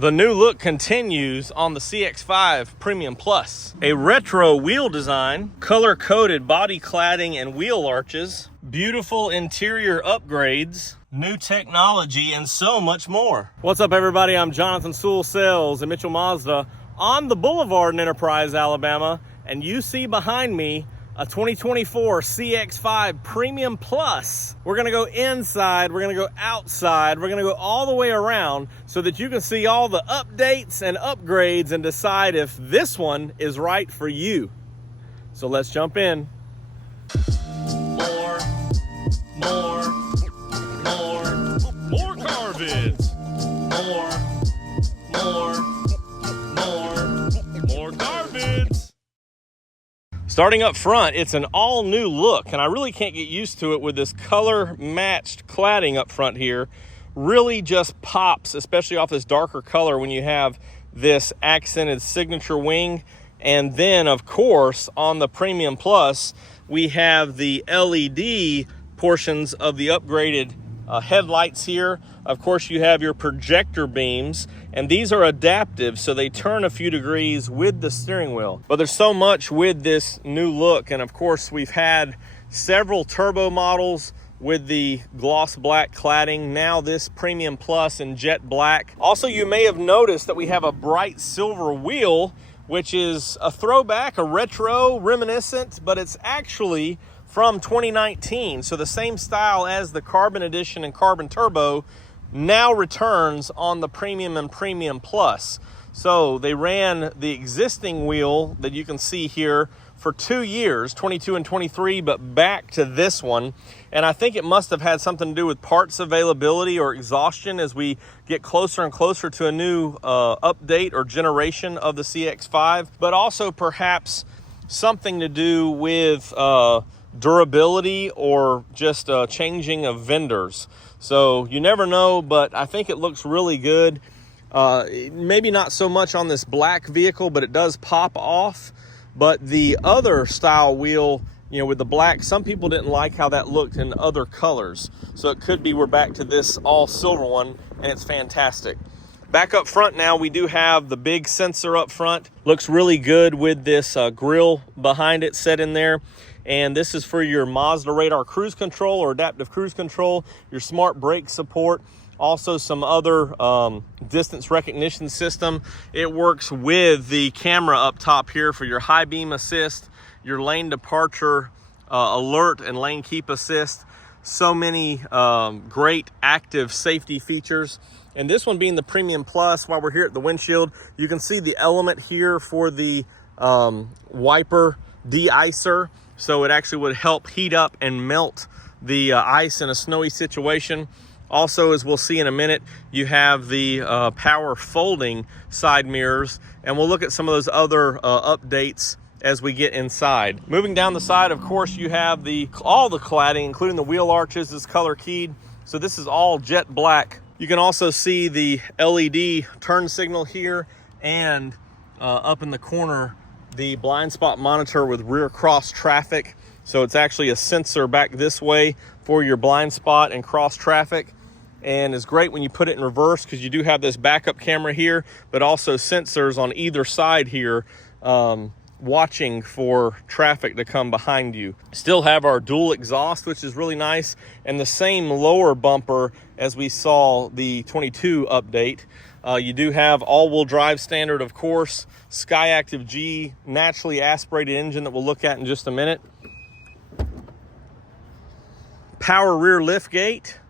The new look continues on the CX-5 Premium Plus. A retro wheel design, color-coded body cladding and wheel arches, beautiful interior upgrades, new technology, and so much more. What's up, everybody? I'm Jonathan Sewell Sales at Mitchell Mazda on the Boulevard in Enterprise, Alabama, and you see behind me a 2024 CX-5 Premium Plus. We're gonna go inside, we're gonna go outside, we're gonna go all the way around so that you can see all the updates and upgrades and decide if this one is right for you. So let's jump in. More car vids. More car vids. Starting up front, it's an all new look, and I really can't get used to it with this color matched cladding up front here. Really just pops, especially off this darker color when you have this accented signature wing. And then of course, on the Premium Plus, we have the LED portions of the upgraded headlights here. Of course, you have your projector beams, and these are adaptive, so they turn a few degrees with the steering wheel. But there's so much with this new look, and of course, we've had several turbo models with the gloss black cladding. Now this Premium Plus in jet black. Also, you may have noticed that we have a bright silver wheel, which is a throwback, a retro reminiscent, but it's actually from 2019. So the same style as the Carbon Edition and Carbon Turbo now returns on the Premium and Premium Plus. So they ran the existing wheel that you can see here for 2 years, 22 and 23, but back to this one. And I think it must have had something to do with parts availability or exhaustion as we get closer and closer to a new update or generation of the CX-5, but also perhaps something to do with durability or just changing of vendors. So you never know, but I think it looks really good. Maybe not so much on this black vehicle, but it does pop off. But the other style wheel, you know, with the black, some people didn't like how that looked in other colors. So it could be we're back to this all silver one, and it's fantastic. Back up front now, we do have the big sensor up front. Looks really good with this grill behind it set in there. And this is for your Mazda radar cruise control or adaptive cruise control, your smart brake support, also some other distance recognition system. It works with the camera up top here for your high beam assist, your lane departure alert, and lane keep assist. So many great active safety features. And this one being the Premium Plus, while we're here at the windshield, you can see the element here for the wiper de-icer. So it actually would help heat up and melt the ice in a snowy situation. Also, as we'll see in a minute, you have the power folding side mirrors, and we'll look at some of those other updates as we get inside. Moving down the side, of course, you have all the cladding, including the wheel arches, is color keyed. So this is all jet black. You can also see the LED turn signal here, and up in the corner, the blind spot monitor with rear cross traffic. So it's actually a sensor back this way for your blind spot and cross traffic. And it's great when you put it in reverse because you do have this backup camera here, but also sensors on either side here watching for traffic to come behind you. Still have our dual exhaust, which is really nice, and the same lower bumper as we saw the 22 update. You do have all-wheel drive standard, of course, Skyactiv G naturally aspirated engine that we'll look at in just a minute. Power rear lift gate,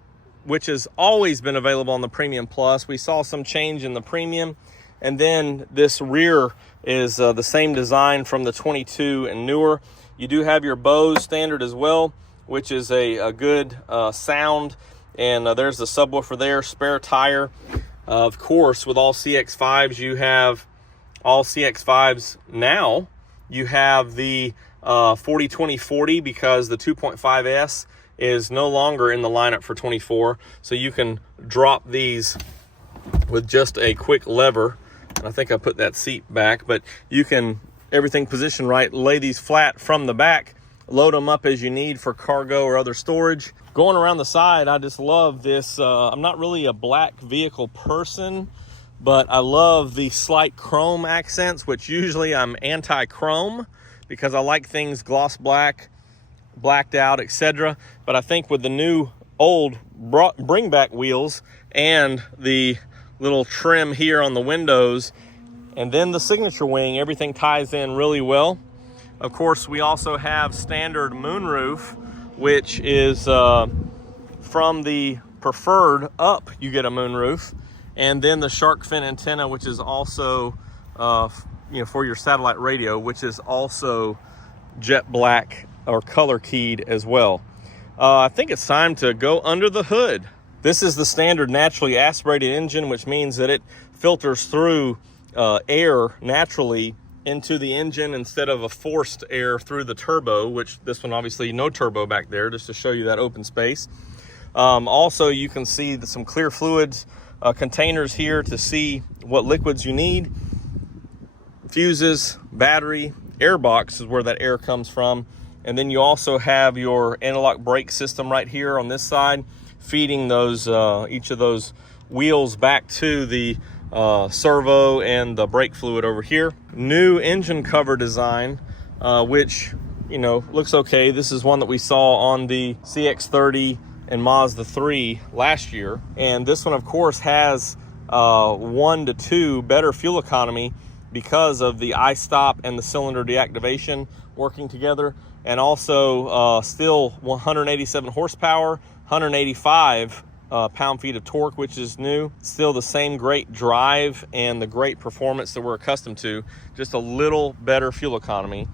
which has always been available on the Premium Plus. We saw some change in the Premium, and then this rear is the same design from the 22 and newer. You do have your Bose standard as well, which is a good sound, and there's the subwoofer there, spare tire. Of course, with all CX-5s, you have all CX-5s now. You have the 40-20-40 because the 2.5S is no longer in the lineup for 24. So you can drop these with just a quick lever. And I think I put that seat back, but you can, everything positioned right, lay these flat from the back, load them up as you need for cargo or other storage. Going around the side, I just love this. I'm not really a black vehicle person, but I love the slight chrome accents, which usually I'm anti-chrome because I like things gloss black, blacked out, etc. But I think with the new old bring back wheels and the little trim here on the windows and then the signature wing, everything ties in really well. Of course, we also have standard moonroof, which is from the preferred up, you get a moonroof, and then the shark fin antenna, which is also for your satellite radio, which is also jet black or color keyed as well. I think it's time to go under the hood. This is the standard naturally aspirated engine, which means that it filters through air naturally into the engine instead of a forced air through the turbo, which this one obviously no turbo back there, just to show you that open space. Also, you can see some clear fluids containers here to see what liquids you need. Fuses, battery, air box is where that air comes from. And then you also have your anti-lock brake system right here on this side, feeding those each of those wheels back to the servo and the brake fluid over here. New engine cover design, which looks okay. This is one that we saw on the CX-30 and Mazda 3 last year, and this one of course has 1 to 2 better fuel economy because of the I-stop and the cylinder deactivation working together, and also still 187 horsepower, 185 pound-feet of torque, which is new. Still the same great drive and the great performance that we're accustomed to, just a little better fuel economy.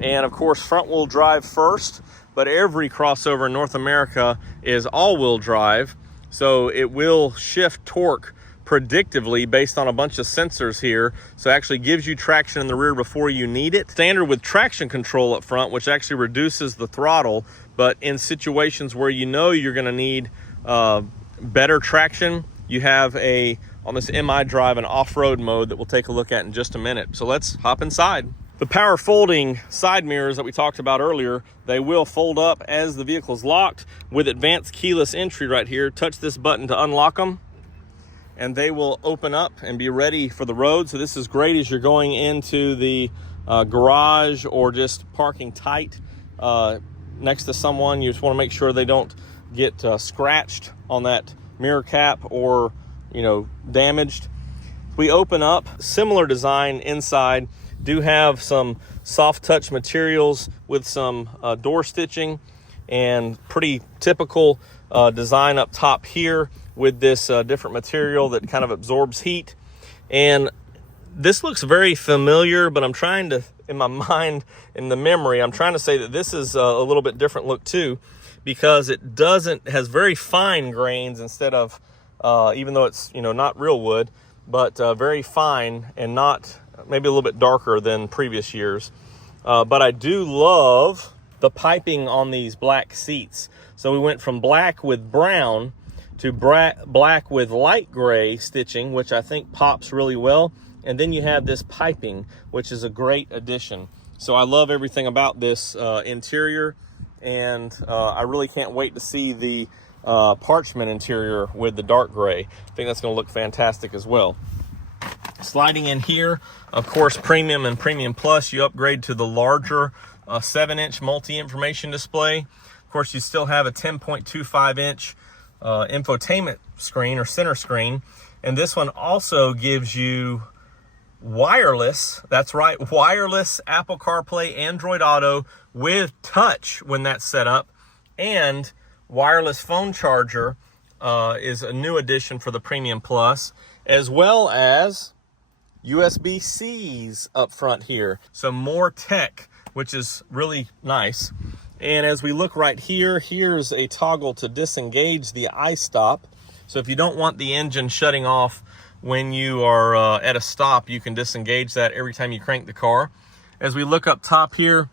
And of course, front-wheel drive first, but every crossover in North America is all-wheel drive, so it will shift torque predictively based on a bunch of sensors here, so it actually gives you traction in the rear before you need it. Standard with traction control up front, which actually reduces the throttle, but in situations where you're going to need better traction, you have on this MI drive an off-road mode that we'll take a look at in just a minute. So let's hop inside. The power folding side mirrors that we talked about earlier, they will fold up as the vehicle is locked with advanced keyless entry right here. Touch this button to unlock them, and they will open up and be ready for the road. So this is great as you're going into the garage or just parking tight next to someone. You just want to make sure they don't get scratched on that mirror cap or damaged. We open up, similar design inside, do have some soft touch materials with some door stitching, and pretty typical design up top here with this different material that kind of absorbs heat. And this looks very familiar, but I'm trying to, in my mind, in the memory, I'm trying to say that this is a little bit different look too, because it has very fine grains instead of, even though it's, not real wood, but very fine and not, maybe a little bit darker than previous years. But I do love the piping on these black seats. So we went from black with brown to black with light gray stitching, which I think pops really well. And then you have this piping, which is a great addition. So I love everything about this interior, and I really can't wait to see the parchment interior with the dark gray. I think that's going to look fantastic as well. Sliding in here, of course, Premium and Premium Plus, you upgrade to the larger 7-inch multi-information display. Of course, you still have a 10.25-inch infotainment screen or center screen. And this one also gives you wireless, that's right, wireless Apple CarPlay, Android Auto with touch when that's set up, and wireless phone charger is a new addition for the Premium Plus, as well as USB-Cs up front here. So more tech, which is really nice. And as we look right here, here's a toggle to disengage the I-stop. So if you don't want the engine shutting off when you are at a stop, you can disengage that every time you crank the car. As we look up top here,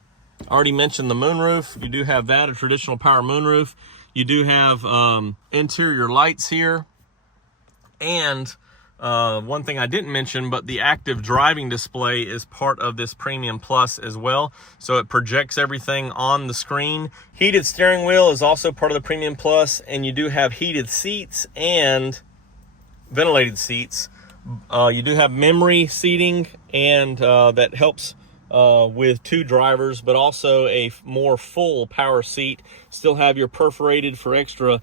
I already mentioned the moonroof. You do have that, a traditional power moonroof. You do have interior lights here. And one thing I didn't mention, but the active driving display is part of this Premium Plus as well. So it projects everything on the screen. Heated steering wheel is also part of the Premium Plus, and you do have heated seats and ventilated seats You do have memory seating, and that helps with 2 drivers, but also a more full power seat. Still have your perforated for extra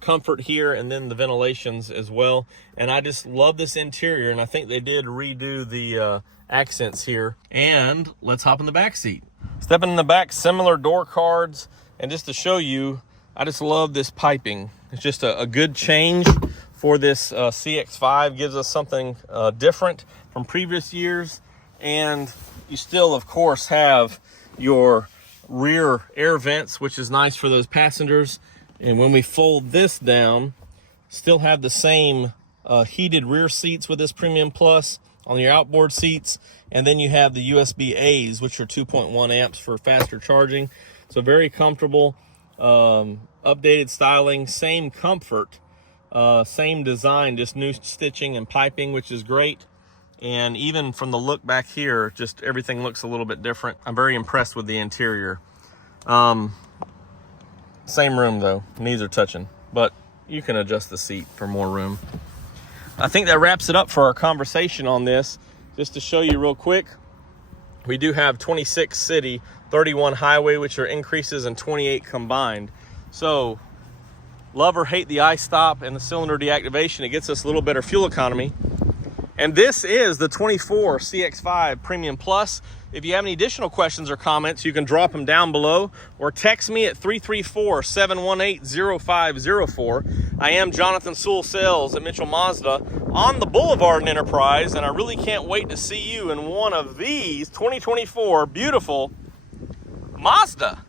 comfort here, and then the ventilations as well. And I just love this interior, and I think they did redo the accents here. And let's hop in the back seat. Stepping in the back, similar door cards, and just to show you, I just love this piping. It's just a good change for this CX-5. Gives us something different from previous years. And you still, of course, have your rear air vents, which is nice for those passengers. And when we fold this down, still have the same heated rear seats with this Premium Plus on your outboard seats. And then you have the USB-A's, which are 2.1 amps for faster charging. So very comfortable, updated styling, same comfort, same design, just new stitching and piping, which is great. And even from the look back here, just everything looks a little bit different. I'm very impressed with the interior. Same room though, knees are touching, but you can adjust the seat for more room. I think that wraps it up for our conversation on this. Just to show you real quick, we do have 26 city, 31 highway, which are increases in 28 combined. So love or hate the iStop and the cylinder deactivation, it gets us a little better fuel economy. And this is the 24 CX-5 Premium Plus. If you have any additional questions or comments, you can drop them down below or text me at 334-718-0504. I am Jonathan Sewell Sales at Mitchell Mazda on the Boulevard in Enterprise, and I really can't wait to see you in one of these 2024 beautiful Mazda.